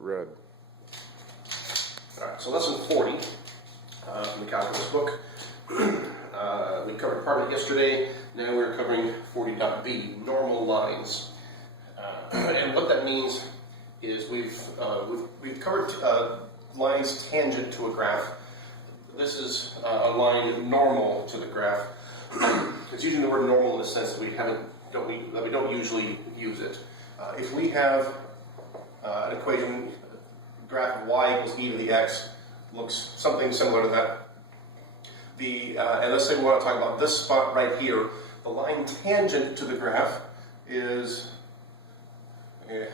Red. All right, so lesson 40 from the calculus book. We covered part of it yesterday. Now we're covering 40.b, normal lines. And what that means is we've covered lines tangent to a graph. This is a line normal to the graph. It's using the word normal in the sense that we don't usually use it. If we have an equation, graph of y equals e to the x, looks something similar to that. And let's say we want to talk about this spot right here. The line tangent to the graph is, you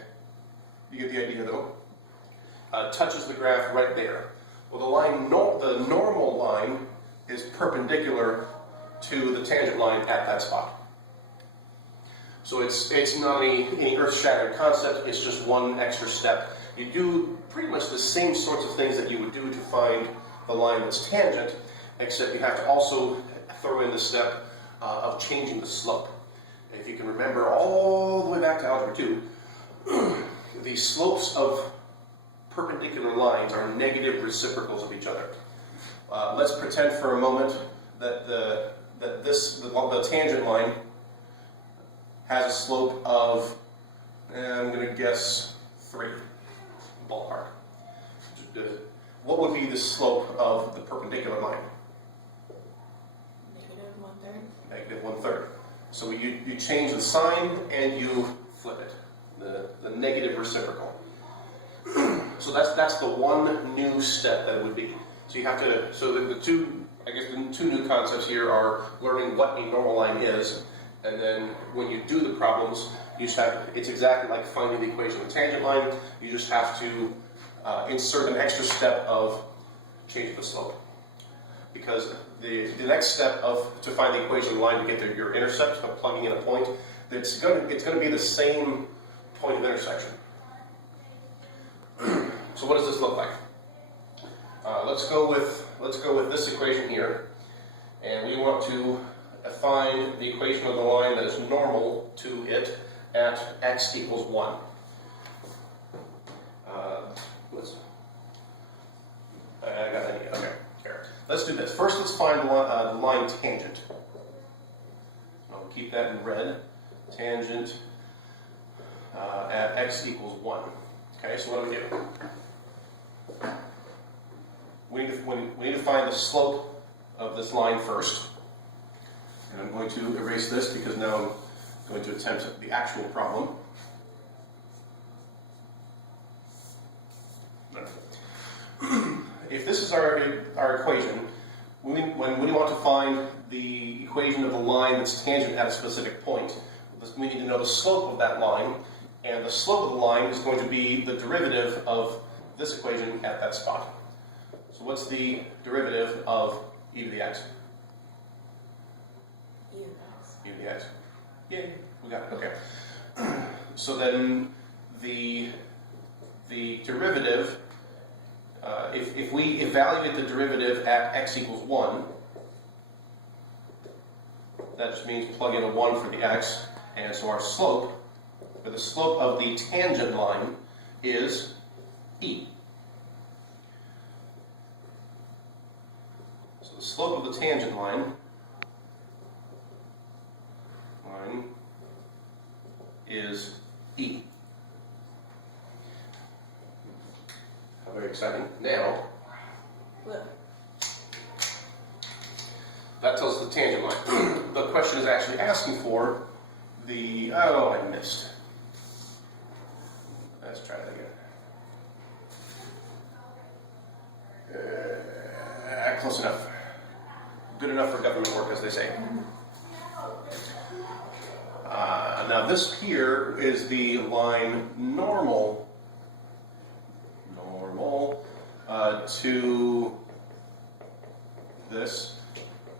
get the idea though, touches the graph right there. Well, the normal line is perpendicular to the tangent line at that spot. So it's not any earth-shattering concept, it's just one extra step. You do pretty much the same sorts of things that you would do to find the line that's tangent, except you have to also throw in the step of changing the slope. If you can remember all the way back to Algebra 2, the slopes of perpendicular lines are negative reciprocals of each other. Let's pretend for a moment that the tangent line has a slope of, I'm going to guess 3, ballpark. What would be the slope of the perpendicular line? Negative 1/3. So you change the sign and you flip it, the negative reciprocal. So that's the one new step that it would be. So you have to, the two new concepts here are learning what a normal line is, and then when you do the problems, you just it's exactly like finding the equation of the tangent line. You just have to insert an extra step of changing the slope. Because the next step to find the equation of the line to get your intercept, of plugging in a point, it's going to be the same point of intersection. So what does this look like? Let's go with this equation here, and we want to find the equation of the line that is normal to it at x equals 1. I got an idea. Okay, here. Let's do this. First, let's find the line tangent. I'll keep that in red. Tangent at x equals 1. Okay, so what do we do? We need to find the slope of this line first. And I'm going to erase this because now I'm going to attempt the actual problem. If this is our equation, when we want to find the equation of the line that's tangent at a specific point, we need to know the slope of that line, and the slope of the line is going to be the derivative of this equation at that spot. So what's the derivative of e to the x? E to the x. E to the x. Yay, we got it, okay. So then the derivative, if we evaluate the derivative at x equals 1, that just means plug in a 1 for the x, and so our slope, or the slope of the tangent line, is e. So the slope of the tangent line is e. How very exciting. Now, that tells us the tangent line. The question is actually asking for the, I missed. Let's try that again. Close enough. Good enough for government work, as they say. Now this here is the line normal to this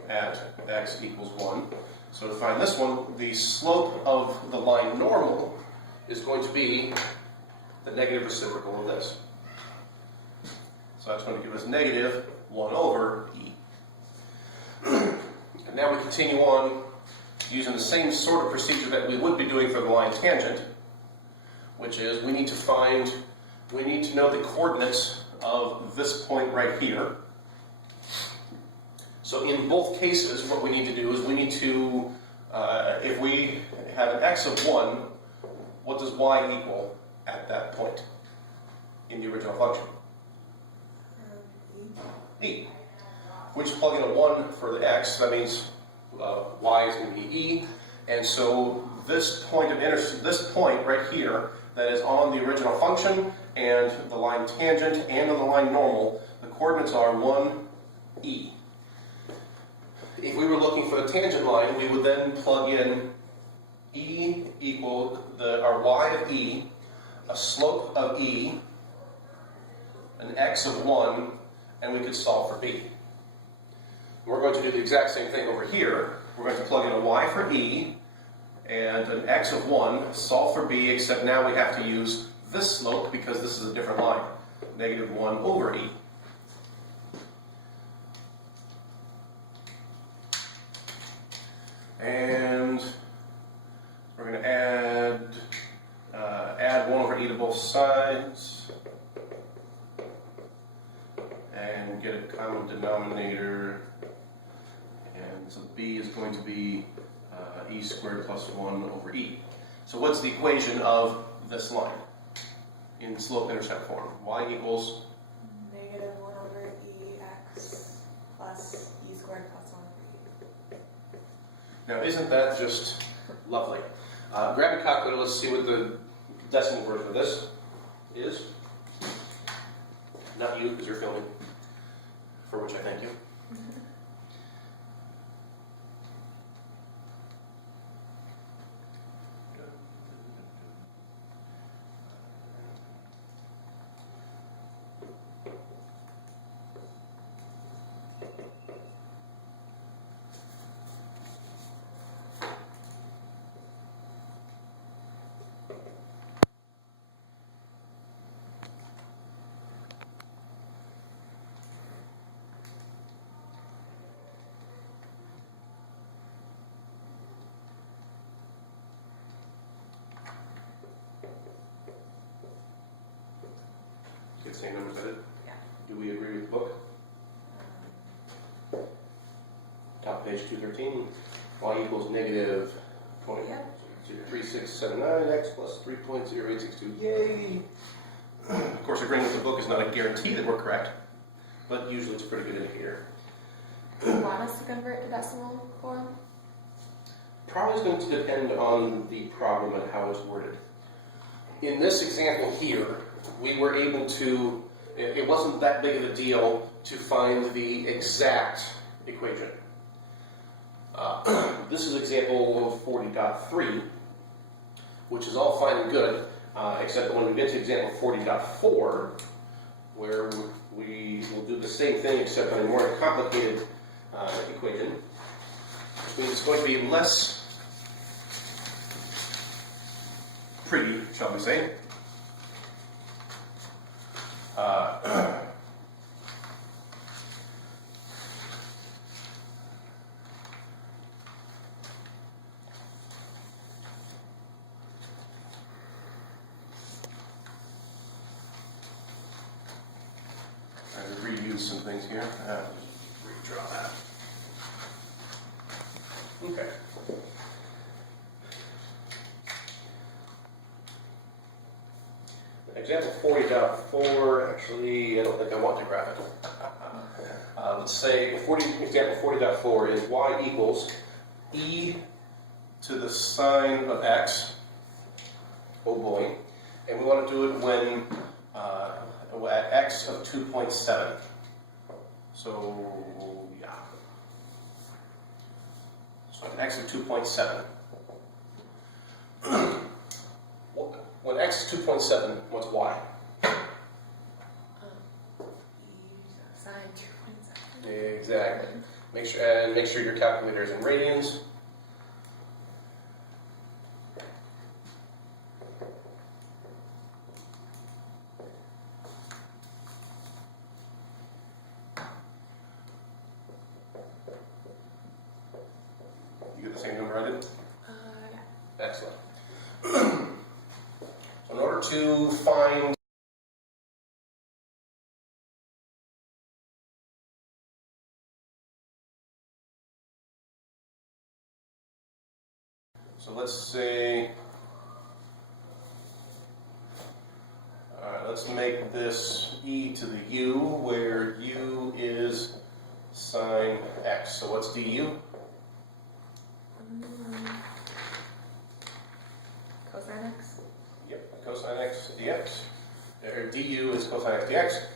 at x equals 1. So to find this one, the slope of the line normal is going to be the negative reciprocal of this. So that's going to give us negative 1 over e. And now we continue on using the same sort of procedure that we would be doing for the line tangent, which is we need to find we need to know the coordinates of this point right here. So in both cases, what we need to do is we need to, if we have an x of 1, what does y equal at that point in the original function? E. We just plug in a 1 for the x, that means y is going to be e. And so this point of this point right here that is on the original function and the line tangent and on the line normal, the coordinates are 1, e. If we were looking for the tangent line, we would then plug in e equal our y of e, a slope of e, an x of 1, and we could solve for b. We're going to do the exact same thing over here. We're going to plug in a y for e and an x of 1, solve for b, except now we have to use this slope because this is a different line, negative 1 over e. And we're going to add 1 over e to both sides and get a common denominator. And so b is going to be e squared plus 1 over e. So what's the equation of this line in slope-intercept form? Y equals? Negative 1 over ex plus e squared plus 1 over e. Now, isn't that just lovely? Grab a calculator, let's see what the decimal version of this is. Not you, because you're filming, for which I thank you. Get the same numbers added? Yeah. Do we agree with the book? Top page 213. Y equals negative 0.3679 x plus 3.0862. Yay! Of course, agreeing with the book is not a guarantee that we're correct, but usually it's a pretty good indicator. Do you want us to convert to decimal form? Probably is going to depend on the problem and how it's worded. In this example here, we were able to, it wasn't that big of a deal to find the exact equation. This is example of 40.3, which is all fine and good, except when we get to example 40.4, where we will do the same thing except on a more complicated equation, which means it's going to be less pretty, shall we say. I reuse some things here. Redraw that. Okay. Example 40.4, actually, I don't think I want to graph it. Let's say example 40.4 is y equals e to the sine of x. Oh boy. And we want to do it when at x of 2.7. So, yeah. So at x of 2.7. When x is 2.7, what's y? Sine 2.7. Exactly. Make sure your calculator is in radians. You get the same number I did? Yeah. Excellent. In order to find So let's say, let's make this e to the u, where u is sine x. So what's du? Cosine x. Yep, cosine x dx. Or du is cosine x dx.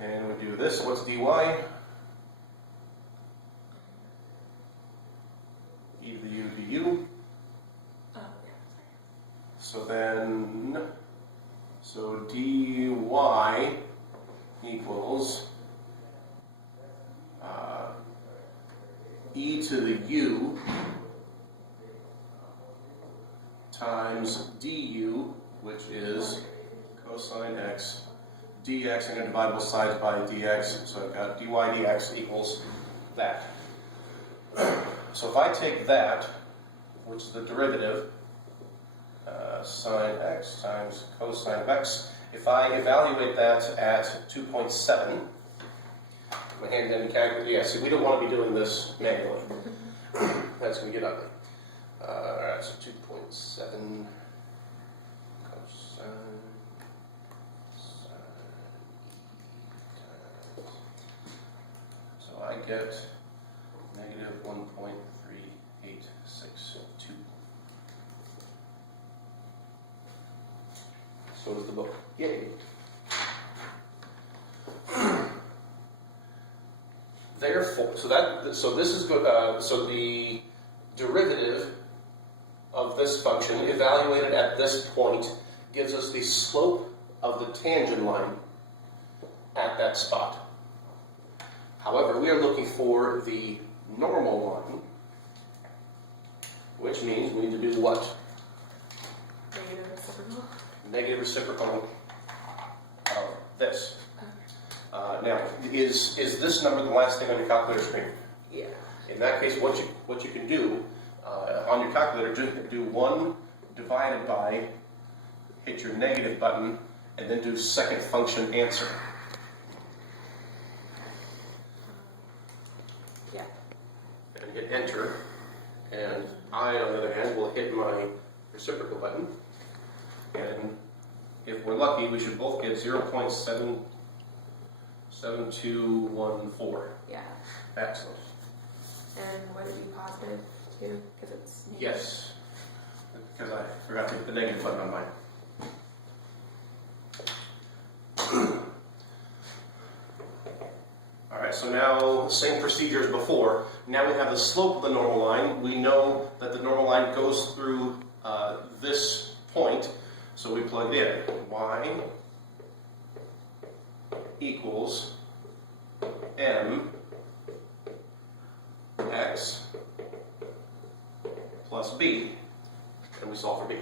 And we do this. So what's dy? E to the u du. Oh, yeah, So then, dy equals e to the u times du, which is cosine x dx. I'm going to divide both sides by dx, so I've got dy dx equals that. So if I take that, which is the derivative, sine x times cosine of x, if I evaluate that at 2.7, my hand-in calculator, yeah, see, we don't want to be doing this manually. That's going to get ugly. Alright, so 2.7 cosine. So I get negative 1.3862. So does the book. Yay. Therefore, so this is good. So the derivative of this function evaluated at this point gives us the slope of the tangent line at that spot. However, we are looking for the normal line, which means we need to do what? negative reciprocal. Negative reciprocal of this. Now, is this number the last thing on your calculator screen? Yeah. In that case, what you can do on your calculator, just do 1 divided by, hit your negative button, and then do second function answer. Yeah. And hit enter. And I, on the other hand, will hit my reciprocal button. And if we're lucky, we should both get 0.7214. Yeah. Excellent. And would it be positive too? Because it's negative? Yes. Because I forgot to hit the negative button on mine. Alright, so now same procedure as before. Now we have the slope of the normal line. We know that the normal line goes through this point. So we plug in y equals m x plus b, and we solve for b.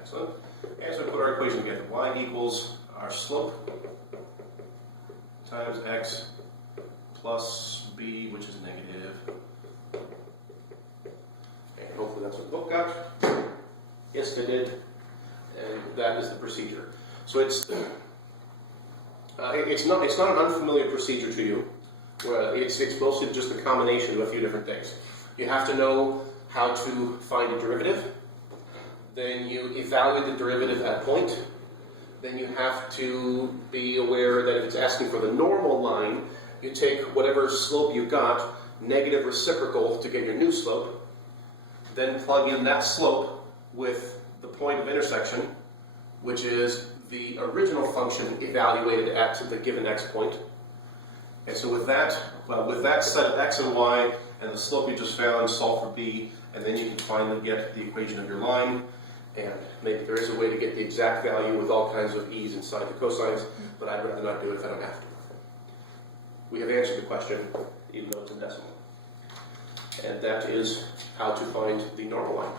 Excellent. And so we put our equation together. Y equals our slope times x plus b, which is negative. And hopefully that's what the book got. Yes, they did. And that is the procedure. So it's not an unfamiliar procedure to you. It's mostly just a combination of a few different things. You have to know how to find a derivative. Then you evaluate the derivative at point. Then you have to be aware that if it's asking for the normal line, you take whatever slope you got, negative reciprocal to get your new slope, then plug in that slope with the point of intersection, which is the original function evaluated at the given x point. And so with that set of x and y and the slope you just found, solve for b, and then you can finally get the equation of your line. And maybe there is a way to get the exact value with all kinds of e's inside the cosines, but I'd rather not do it if I don't have to. We have answered the question, even though it's in decimal. And that is how to find the normal line.